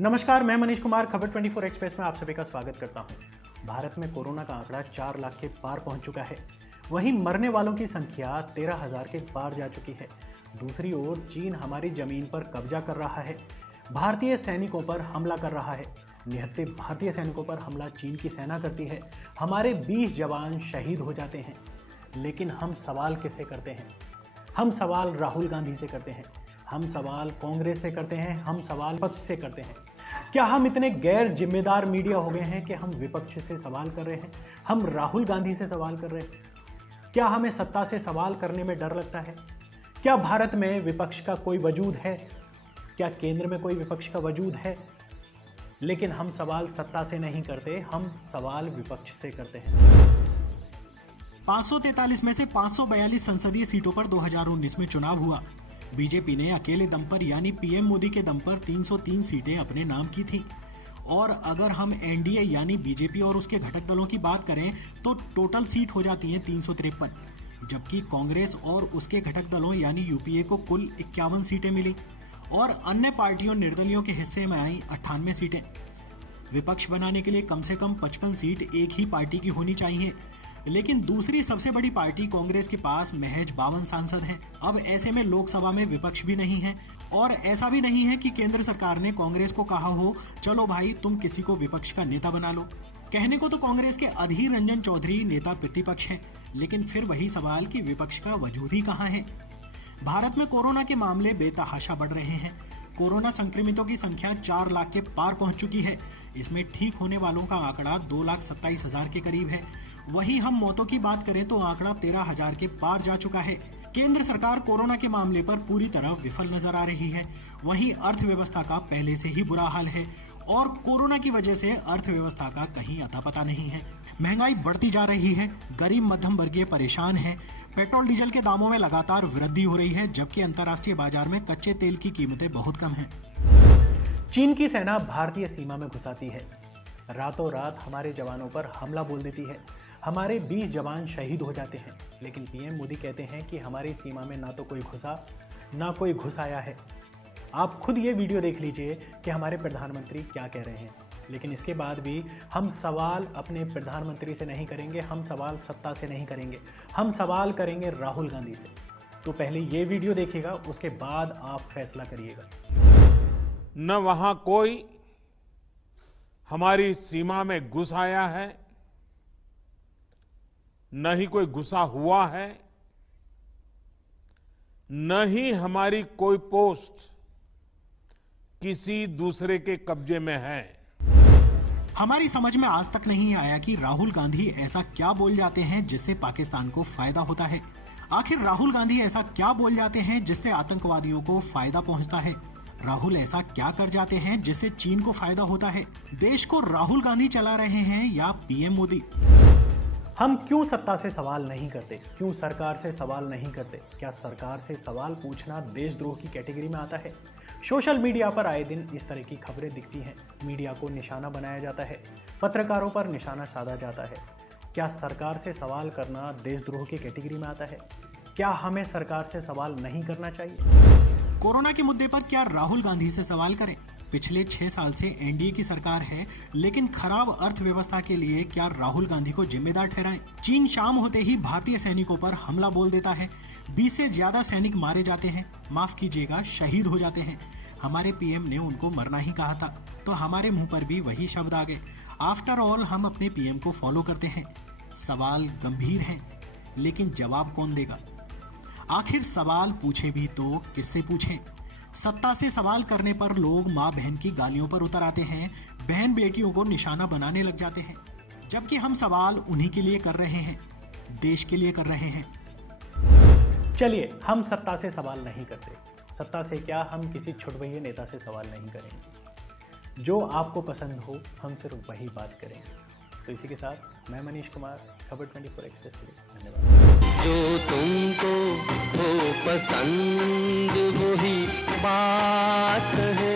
नमस्कार, मैं मनीष कुमार खबर 24 एक्सप्रेस में आप सभी का स्वागत करता हूं। भारत में कोरोना का आंकड़ा 4 लाख के पार पहुंच चुका है। वहीं मरने वालों की संख्या 13,000 के पार जा चुकी है। दूसरी ओर चीन हमारी जमीन पर कब्जा कर रहा है, भारतीय सैनिकों पर हमला कर रहा है। निहत्थे भारतीय सैनिकों पर हमला चीन की सेना करती है। हमारे 20 जवान शहीद हो जाते हैं। लेकिन हम सवाल किससे करते हैं? हम सवाल राहुल गांधी से करते हैं, हम सवाल कांग्रेस से करते हैं, हम सवाल विपक्ष से करते हैं। क्या हम इतने गैर जिम्मेदार मीडिया हो गए हैं कि हम विपक्ष से सवाल कर रहे हैं, हम राहुल गांधी से सवाल कर रहे हैं? क्या हमें सत्ता से सवाल करने में डर लगता है? क्या भारत में विपक्ष का कोई वजूद है? क्या केंद्र में कोई विपक्ष का वजूद है? लेकिन हम सवाल सत्ता से नहीं करते, हम सवाल विपक्ष से करते हैं। 543 में से 542 संसदीय सीटों पर 2019 में चुनाव हुआ। बीजेपी ने अकेले दम पर यानी पीएम मोदी के दम पर 303 सीटें अपने नाम की थी। और अगर हम एनडीए यानी बीजेपी और उसके घटक दलों की बात करें तो टोटल सीट हो जाती है 353, जबकि कांग्रेस और उसके घटक दलों यानी यूपीए को कुल 51 सीटें मिली और अन्य पार्टियों निर्दलियों के हिस्से में आई 98 सीटें। विपक्ष बनाने के लिए कम से कम 55 सीट एक ही पार्टी की होनी चाहिए, लेकिन दूसरी सबसे बड़ी पार्टी कांग्रेस के पास महज 52 सांसद हैं। अब ऐसे में लोकसभा में विपक्ष भी नहीं है और ऐसा भी नहीं है कि केंद्र सरकार ने कांग्रेस को कहा हो चलो भाई तुम किसी को विपक्ष का नेता बना लो। कहने को तो कांग्रेस के अधीर रंजन चौधरी नेता प्रतिपक्ष हैं, लेकिन फिर वही सवाल कि विपक्ष का वजूद ही कहाँ है। भारत में कोरोना के मामले बेतहाशा बढ़ रहे हैं। कोरोना संक्रमितों की संख्या 4 लाख के पार पहुंच चुकी है। इसमें ठीक होने वालों का आंकड़ा 2,27,000 के करीब है। वहीं हम मौतों की बात करें तो आंकड़ा 13,000 के पार जा चुका है। केंद्र सरकार कोरोना के मामले पर पूरी तरह विफल नजर आ रही है। वहीं अर्थव्यवस्था का पहले से ही बुरा हाल है और कोरोना की वजह से अर्थव्यवस्था का कहीं अता पता नहीं है। महंगाई बढ़ती जा रही है, गरीब मध्यम वर्गीय परेशान है। पेट्रोल डीजल के दामों में लगातार वृद्धि हो रही है, जबकि अंतर्राष्ट्रीय बाजार में कच्चे तेल की कीमतें बहुत कम हैं। चीन की सेना भारतीय सीमा में घुसाती है, रातों रात हमारे जवानों पर हमला बोल देती है। हमारे 20 जवान शहीद हो जाते हैं, लेकिन पीएम मोदी कहते हैं कि हमारी सीमा में ना तो कोई घुसा ना कोई घुस आया है। आप खुद ये वीडियो देख लीजिए कि हमारे प्रधानमंत्री क्या कह रहे हैं। लेकिन इसके बाद भी हम सवाल अपने प्रधानमंत्री से नहीं करेंगे, हम सवाल सत्ता से नहीं करेंगे, हम सवाल करेंगे राहुल गांधी से। तो पहले ये वीडियो देखिएगा, उसके बाद आप फैसला करिएगा। न वहां कोई हमारी सीमा में घुस आया है, न ही कोई घुसा हुआ है, न ही हमारी कोई पोस्ट किसी दूसरे के कब्जे में है। हमारी समझ में आज तक नहीं आया कि राहुल गांधी ऐसा क्या बोल जाते हैं जिससे पाकिस्तान को फायदा होता है। आखिर राहुल गांधी ऐसा क्या बोल जाते हैं जिससे आतंकवादियों को फायदा पहुंचता है। राहुल ऐसा क्या कर जाते हैं जिससे चीन को फायदा होता है। देश को राहुल गांधी चला रहे हैं या पीएम मोदी। हम क्यों सत्ता से सवाल नहीं करते, क्यों सरकार से सवाल नहीं करते? क्या सरकार से सवाल पूछना देशद्रोह की कैटेगरी में आता है? सोशल मीडिया पर आए दिन इस तरह की खबरें दिखती हैं। मीडिया को निशाना बनाया जाता है, पत्रकारों पर निशाना साधा जाता है। क्या सरकार से सवाल करना देशद्रोह की कैटेगरी में आता है? क्या हमें सरकार से सवाल नहीं करना चाहिए? कोरोना के मुद्दे पर क्या राहुल गांधी से सवाल करें? पिछले 6 साल से एनडीए की सरकार है, लेकिन खराब अर्थव्यवस्था के लिए क्या राहुल गांधी को जिम्मेदार ठहराएं? चीन शाम होते ही भारतीय सैनिकों पर हमला बोल देता है। 20 से ज्यादा सैनिक मारे जाते हैं, माफ कीजिएगा शहीद हो जाते हैं। हमारे पीएम ने उनको मरना ही कहा था, तो हमारे मुंह पर भी वही शब्द आ गए। आफ्टर ऑल हम अपने पीएम को फॉलो करते हैं। सवाल गंभीर है, लेकिन जवाब कौन देगा? आखिर सवाल पूछे भी तो किससे पूछें? सत्ता से सवाल करने पर लोग माँ बहन की गालियों पर उतर आते हैं, बहन बेटियों को निशाना बनाने लग जाते हैं, जबकि हम सवाल उन्हीं के लिए कर रहे हैं, देश के लिए कर रहे हैं। चलिए, हम सत्ता से सवाल नहीं करते। सत्ता से क्या, हम किसी छुटभइये नेता से सवाल नहीं करेंगे। जो आपको पसंद हो हम सिर्फ वही बात करेंगे। तो इसी के साथ मैं मनीष कुमार, खबर 24 एक्सप्रेस के लिए धन्यवाद। जो तुमको हो पसंद वही बात है।